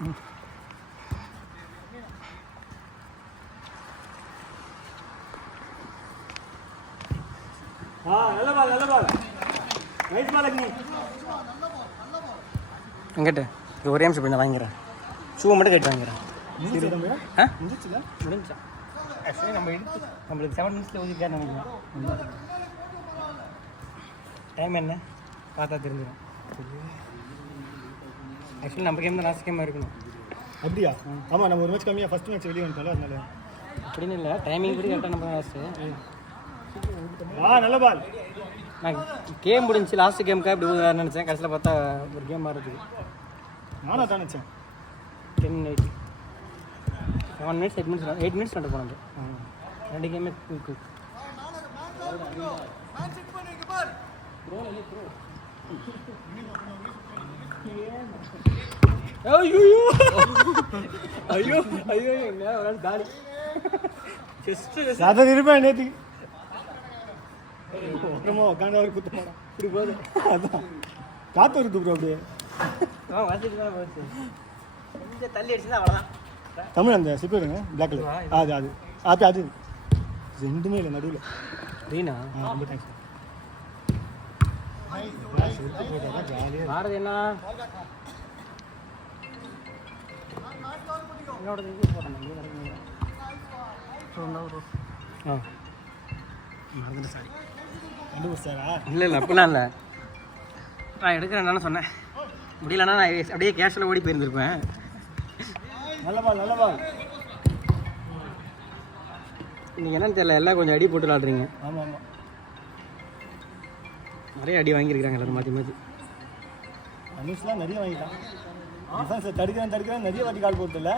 நல்ல பால் நைஸ் பால் அக்னி. எங்கிட்ட ஒரே நிமிஷம் போய் நான் வாங்கிக்கிறேன். ஷூ மட்டும் கேட்டு வாங்கிக்கிறேன். முடிஞ்சா ஆக்சுவலி நம்ம எடுத்து நம்மளுக்கு 7 மினிட்ஸில் ஊதிக்கான்னு நினைக்கிறேன். டைம் என்ன பார்த்தா தெரிஞ்சிடும். ஆக்சுவலி நம்ம கேம் தான் லாஸ்ட் கேமாக இருக்கணும். அப்படியா? ஆமாம், நம்ம ஒரு மேட்ச் கம்மியாக ஃபஸ்ட் மேட்ச் வெளியே வந்துட்டாலும் அதனால அப்படின்னு இல்லை, டைமிங் படி கரெக்டாக நம்ம லாஸ்ட்டு. நல்ல பால். நான் கேம் முடிஞ்சு லாஸ்ட் கேமுக்காக இப்படி ஊதுறாருன்னு நினச்சேன். கடைசியில் பார்த்தா ஒரு கேம் மாறுது. நானாக தான் நினச்சேன். 10-8 7 மினிட்ஸ் 8 மினிட்ஸ் வந்துட்டு போனது. 2 கேமே குயிக். ஐயோ ஐயோ ஐயோ என்ன ஒரு காலி அதை இருப்பேன் நேற்றுக்கு அப்புறமா உட்காந்து அவர் குத்த மாட்டான். இப்படி போகுது அதான் காற்று வருது ப்ரோ. அப்படியே கொஞ்சம் தள்ளி அடிச்சுன்னா அவ்வளோதான். தமிழ் அந்த சிப்பருங்க பிளாக் கலர் அது அது அது அது ரெண்டுமே இல்லை நடுவில். ரீனா ரொம்ப தேங்க்ஸ். மாறுது என்ன என்னோட இது போட்டேன். மறந்துட்டு சாரி. கண்டுபிடிச்சாரா? இல்லை இல்லை அப்படிலாம் இல்லை. நான் எடுக்கிறேன்னு சொன்னேன். முடியலன்னா நான் அப்படியே கேஷில் ஓடி போயிருந்துருப்பேன். நல்ல பால் நல்ல பால். நீங்கள் என்னன்னு தெரியல, எல்லாம் கொஞ்சம் அடி போட்டு விளாட்றீங்க. ஆமாம் ஆமாம், நிறைய அடி வாங்கியிருக்காங்க எல்லாரும் மாற்றி மாற்றி. அனுஷ்லாம் நிறைய வாங்கிட்டான். டிஃபென்ஸை தடுக்கிறேன் நிறைய வாட்டி கால் போட்டதில்ல.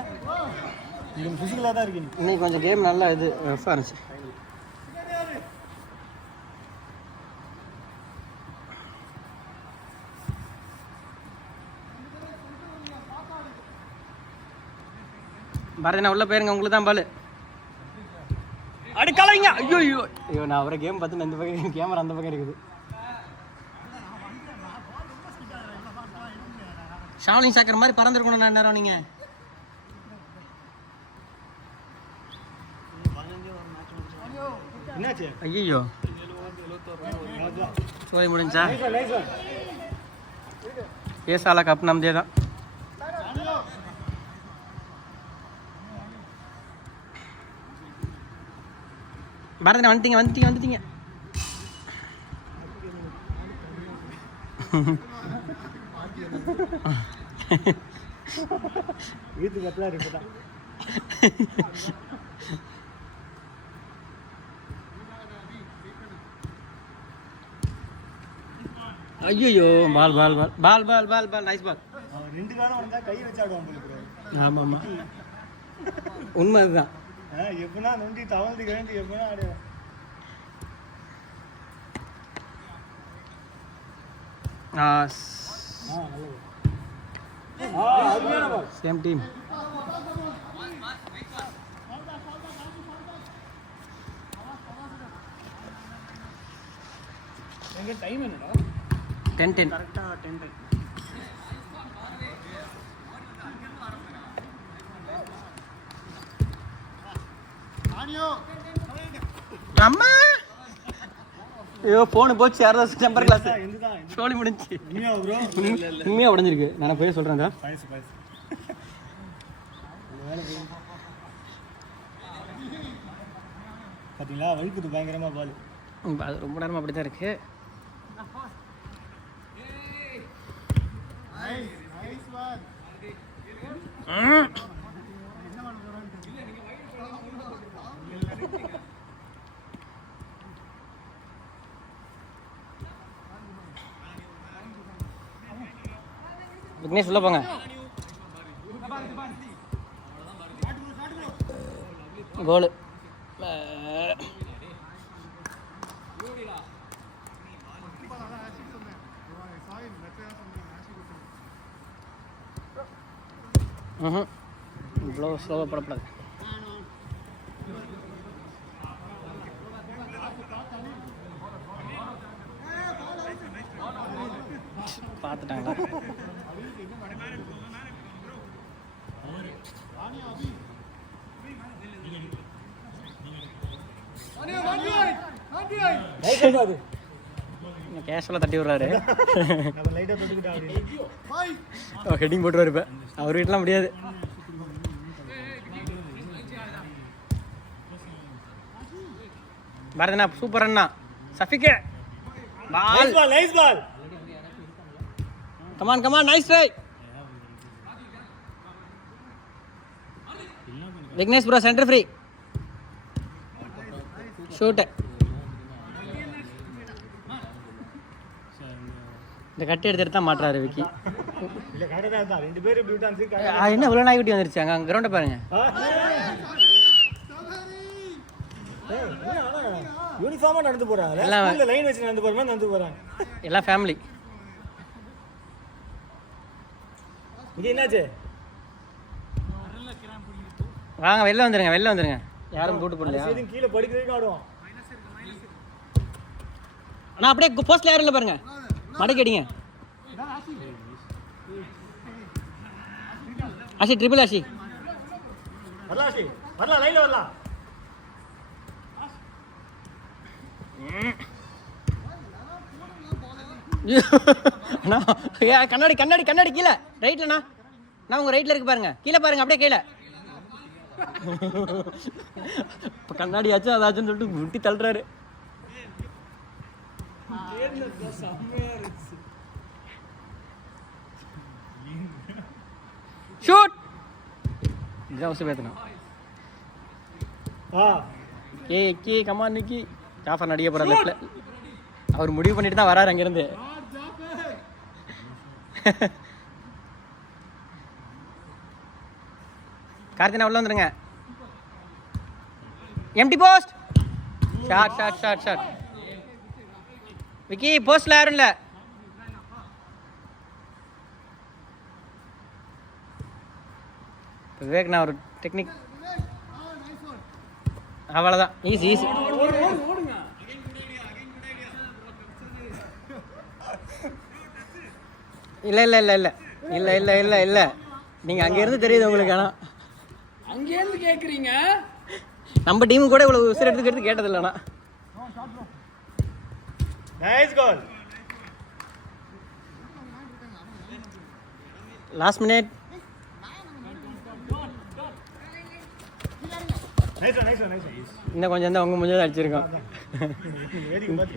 இது ஃபிசிக்கலாக தான் இருக்கு. இன்னைக்கு கொஞ்சம் கேம் நல்லா இது ரஃபாக இருந்துச்சு. பாரதினா உள்ள போயிருங்க, உங்களுக்கு தான் பால். அடி கலைங்க. ஐயோ ஐயோ ஐயோ, நான் அவரை கேம் பார்த்து இந்த பக்கம் கேமரா அந்த பக்கம் இருக்குது. ஷாலிங் சாக்கர் மாதிரி பறந்துருக்கணும் நான் நேரம். நீங்கள் என்னாச்சு? ஐயோ சோழி முடிஞ்சா ஏசால கப் நம்மதே தான். பாரதி வந்துட்டீங்க. வீட்டுக்கு எப்பலாம் இருக்குதான். ஐயோ பால் பால் பால் பால் பால் பால் பால் நைஸ் பால். ரெண்டு காலம் வந்தா கை வச்சு ஆடுவான் போல. ஆமாம் ஆமாம், உண்மை அதுதான். எப்படின்னா நொண்டி தவழ்ந்து கிழந்து எப்படின்னா ஆடுவேன். Same team. எங்க டைம் என்னடா? 10-10 கரெக்டா 10. அம்மா ஐயோ போன் போச்சு. யாராவது டெம்பர் கிளாஸ் சோழி முடிஞ்சு உண்மையாக உடஞ்சிருக்கு. நான் போய் சொல்கிறேன் தான். பார்த்தீங்களா வழுக்குது பயங்கரமாக பால். அது ரொம்ப நேரமாக அப்படி தான் இருக்குது. விக்னேஷ் உள்ள போங்க. கோலு இவ்வளோ ஸ்லோவாக படப்படாது. பார்த்துட்டாங்களா? அது கேஷுவலாக தட்டி விட்றாரு. நம்ம லைட்டாக தொட்டுக்கிட்டா அப்படின்னு ஹெட்டிங் போட்டுருவாரு. இப்போ அவர் வீட்டெலாம் முடியாது. பாரதண்ணா சூப்பர் அண்ணா. சஃபிகே ball. Nice ball. Come on come on nice try. Vignesh bro centre free shoot. இந்த கட்டி எடுத்துட்டு தான் மாட்டுறாரு விக்கி. இல்ல கரெக்டா தான் ரெண்டு பேரும் பியூட்டான்ஸ் என்ன இவ்வளோ நாய் குட்டி வந்துருச்சு. அங்கே கிரவுண்டை பாருங்க. யூனிஃபார்மா நடந்து போறாங்க. எல்லாம் ஸ்கூல்ல லைன் வச்சு நடந்து போற மாதிரி நடந்து போறாங்க. எல்லாம் ஃபேமிலி. இது என்னாச்சு? வாங்க வெளில வந்துருங்க, வெளில வந்துருங்க. யாரும் கூட்டு போடலையா? சரி கீழே படிக்க வரைக்கும் ஆடுவோம். அண்ணா அப்படியே போஸ்ட்ல யாரும் இல்லை பாருங்க. மடக்கி அடிங்க. ஆஷி ட்ரிபிள் ஆஷி. வரலாம் ஆஷி. வரலாம் லைன்ல வரலாம். அண்ணா கண்ணாடி கண்ணாடி கண்ணாடி கீழே ரைட்லண்ணா. நான் உங்க ரைட்ல இருக்கு பாருங்க. கீழே பாருங்க அப்படியே கீழே. இப்போ கண்ணாடி ஆச்சு அதாச்சுன்னு சொல்லிட்டு முட்டி தள்ளுறாரு. ஷூட். இதுதான் அவசியம் பேத்தணும். கே கமான் நிக்கி. ஜாஃபர் நடிக்க போற லெஃப்ட்ல. அவர் முடிவு பண்ணிட்டு தான் வராரு அங்கிருந்து. கார்த்தினா உள்ள வந்துருங்க. Empty post. Shot shot shot shot. Vicky போஸ்ட்ல யாரும் இல்லை. விவேக் நான் ஒரு டெக்னிக். அவ்வளோதான். Easy easy. இல்லை இல்லை இல்லை இல்லை இல்லை இல்லை இல்லை இல்லை நீங்கள் அங்கேருந்து தெரியுது உங்களுக்கு. ஆனால் அங்கேருந்து கேட்குறீங்க. நம்ம டீமு கூட இவ்வளோ உசிர் எடுத்துக்கிறது கேட்டதில்லைண்ணா. Nice goal. Last minute. Nice nice nice. இன்னும் கொஞ்சம் தான் உங்கள் முடிஞ்சதை அடிச்சிருக்கோம்.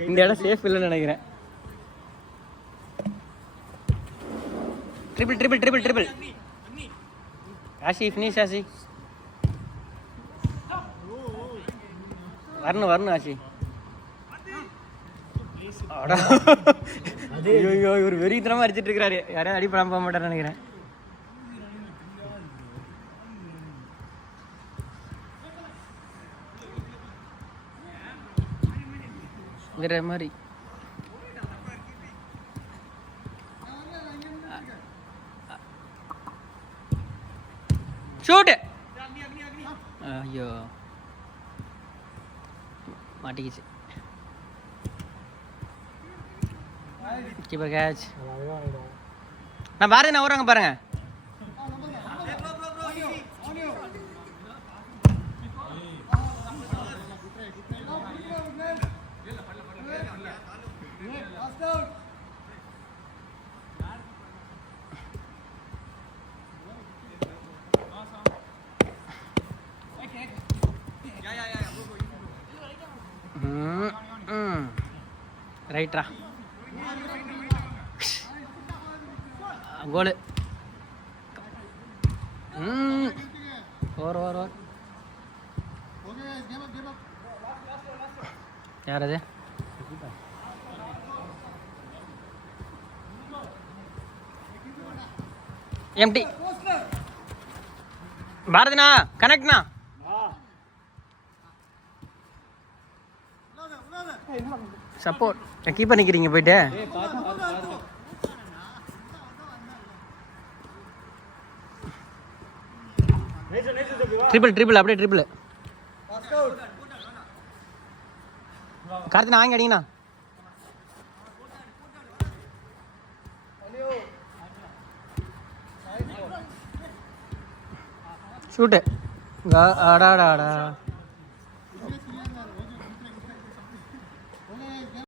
இந்த இடம் சேஃப் இல்லைன்னு நினைக்கிறேன். Triple triple triple triple. Aashi finish Aashi. வரணும் வரணும் ஆஷி. ஐயோ இவர் வெறித்தனமா அடிச்சிட்டு இருக்காரு. யாரையும் அடி பண்ண போக மாட்டாருன்னு நினைக்கிறேன். வேற மாதிரி ஷூட். ஐயோ மாட்டிக்கிச்சு. Keeper catch. நான் பாரதி நான் ஓடுறாங்க பாருங்க. ரைட்ரா கோலு. ஓர் ஓர் ஓர். யார் அது? எம்டி. பாரதினா கனெக்ட்னா. சப்போர்ட். கீப்பர் நிற்கிறீங்க போயிட்டு. ட்ரிபிள் ட்ரிபிள் அப்படியே ட்ரிபிள். கார்த்தினா வாங்கி அடிங்கண்ணா. ஷூட்டு அடாடாடா